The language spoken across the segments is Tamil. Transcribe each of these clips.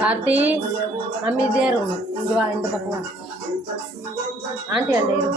கார்த்தி அமைதியா இருக்கணும். இங்க வா, இந்த பக்கம் வா. ஆண்டி அண்டை இரு.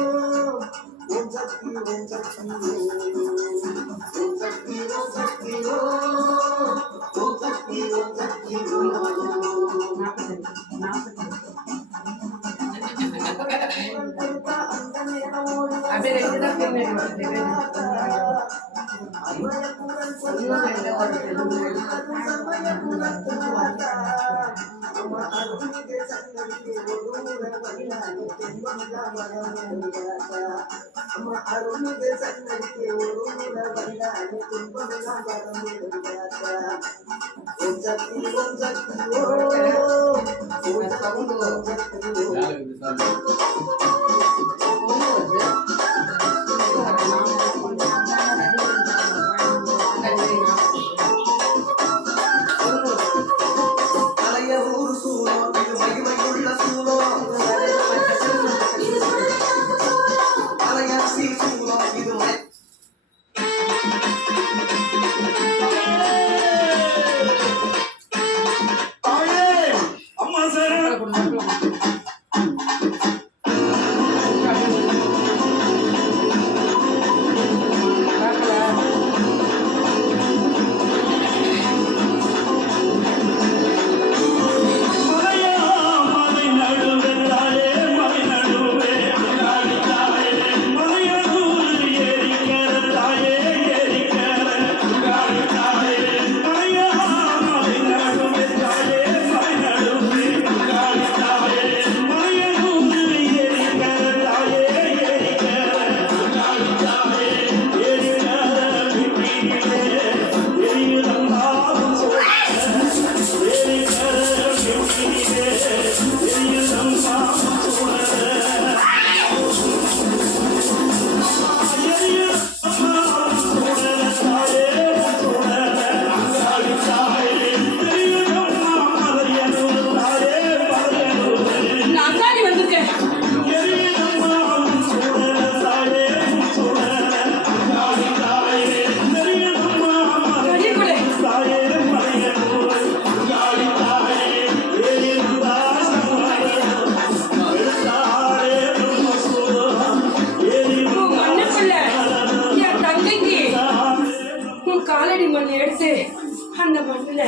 அந்த மண்ணில்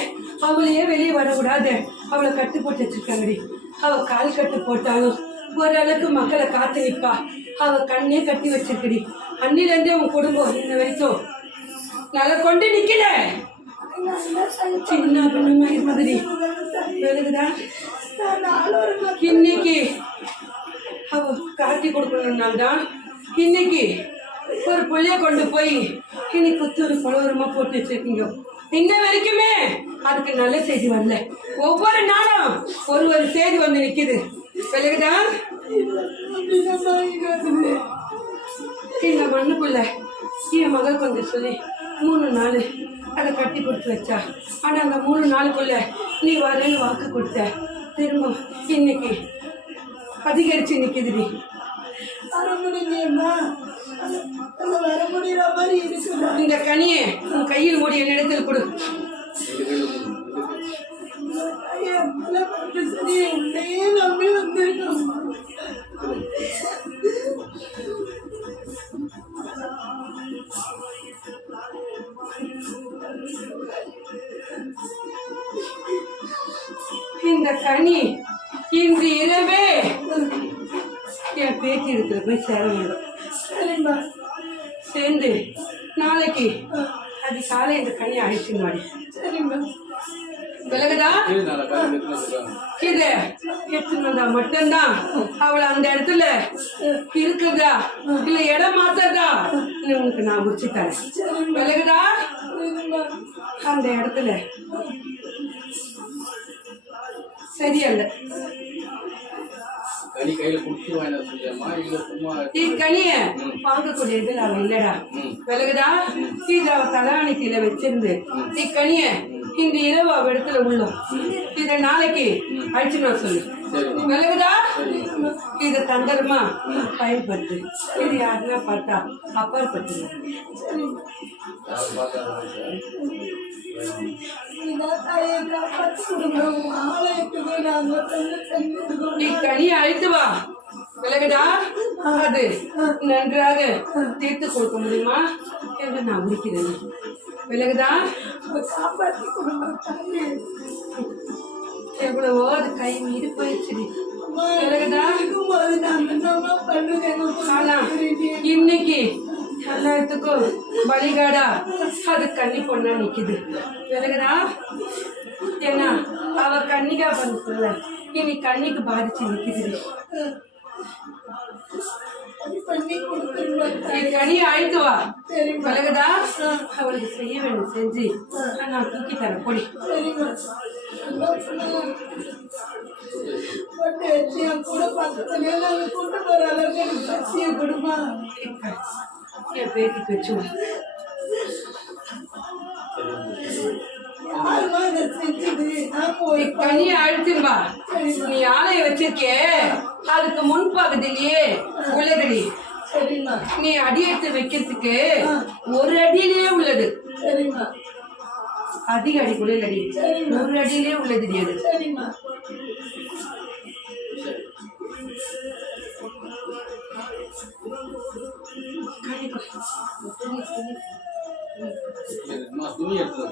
அவளையே வெளியே வரக்கூடாது, அவளை கட்டு போட்டு வச்சிருக்காங்கடி. அவள் கால் கட்டு போட்டாலும் ஓரளவுக்கு மக்களை காத்து நிற்பா. அவள் கண்ணே கட்டி வச்சிருக்கடி. அன்னிலேருந்தே உன் குடும்பம் இன்ன வரைக்கும் நல்லா கொண்டு நிற்கல. சின்ன பொண்ணுமா இருந்ததுடி வெளுக்குதா. இன்னைக்கு அவ காட்டி கொடுக்கணும்னால்தான் இன்னைக்கு ஒரு புள்ளைய கொண்டு போய் இன்னைக்கு குத்தூர் குளவரமா போட்டு வச்சிருக்கீங்க. இன்ன வரைக்குமே அதுக்கு நல்ல செய்தி வரல. ஒவ்வொரு நாளும் ஒரு செய்தி வந்து நிக்குது. விலகுதான் இந்த மண்ணுக்குள்ள என் மகள் கொஞ்சம் சொல்லி 3 நாள் அதை கட்டி கொடுத்து வச்சா. ஆனா அந்த 3 நாளுக்குள்ள நீ வரேன்னு வாக்கு கொடுத்த. திரும்ப இன்னைக்கு அதிகரிச்சு நிக்குதுடி. இந்த கனியை உன் கையில் மூடி என்னிடத்தில் கொடு. இந்த கனி இன்று இரவே என் பேச்சு இடத்துல போய் சேர வேண்டும். சரிம்மா, சேர்ந்து நாளைக்கு அது காலை இந்த கனி அழைச்சு மாடி. சரிம்மா, விலகுதா. இத எடுத்துன்னு வந்தா மட்டும்தான் அவளை அந்த இடத்துல இருக்குதா இல்ல இடம் மாத்ததா உனக்கு நான் முடிச்சு தரேன். விலகுதா. அந்த இடத்துல சரியல்ல. கனிய வாங்கக்கூடியது அவ இல்லடா. விலகுதா. இத அவ தலாணிக்கையில வச்சிருந்து இக்கனிய இந்த இரவு அவ இடத்துல உள்ளோம். இதை நாளைக்கு அழிச்சு நான் சொல்லு விலகுதா? இதை தந்திரமா பயன்படுத்து. இது யாருன்னா பார்த்தா அப்பாற்பட்டு நீ கனியை அழித்து வா. விலகுதா? அது நன்றாக தீர்த்து கொடுக்க முடியுமா என்று நான் முடிக்கிறேன். விலகுதா? எவ்வளவோ அது கை மீறி போயிடுச்சு. விலகுதா? ஆனா இன்னைக்கு எல்லாத்துக்கும் வழிகாடா அது கன்னி பொண்ணா நிக்குது. விலகுதா? ஏன்னா அவ கன்னிகா பண்ணல, இனி கண்ணிக்கு பாதிச்சு நிக்குது. கனியை அழைத்து வா. விலகுதா? அவளுக்கு செய்ய வேண்டும் செஞ்சு நான் தூக்கி தரேன். பொடி கூட பக்கத்துல கூட்டு போற அளவுக்கு கொடுமா. என் பேத்திக்கு வச்சு கனியை அழுத்திருவா. நீ ஆலைய வச்சிருக்கே, அதுக்கு முன்பகுதியிலேயே உலகடி. நீ அடி எடுத்து வைக்கிறதுக்கு ஒரு அடியிலேயே உள்ளது. அதிக அடி கூட இல்லடி, ஒரு அடியிலே உள்ளது. அது துணி எடுத்து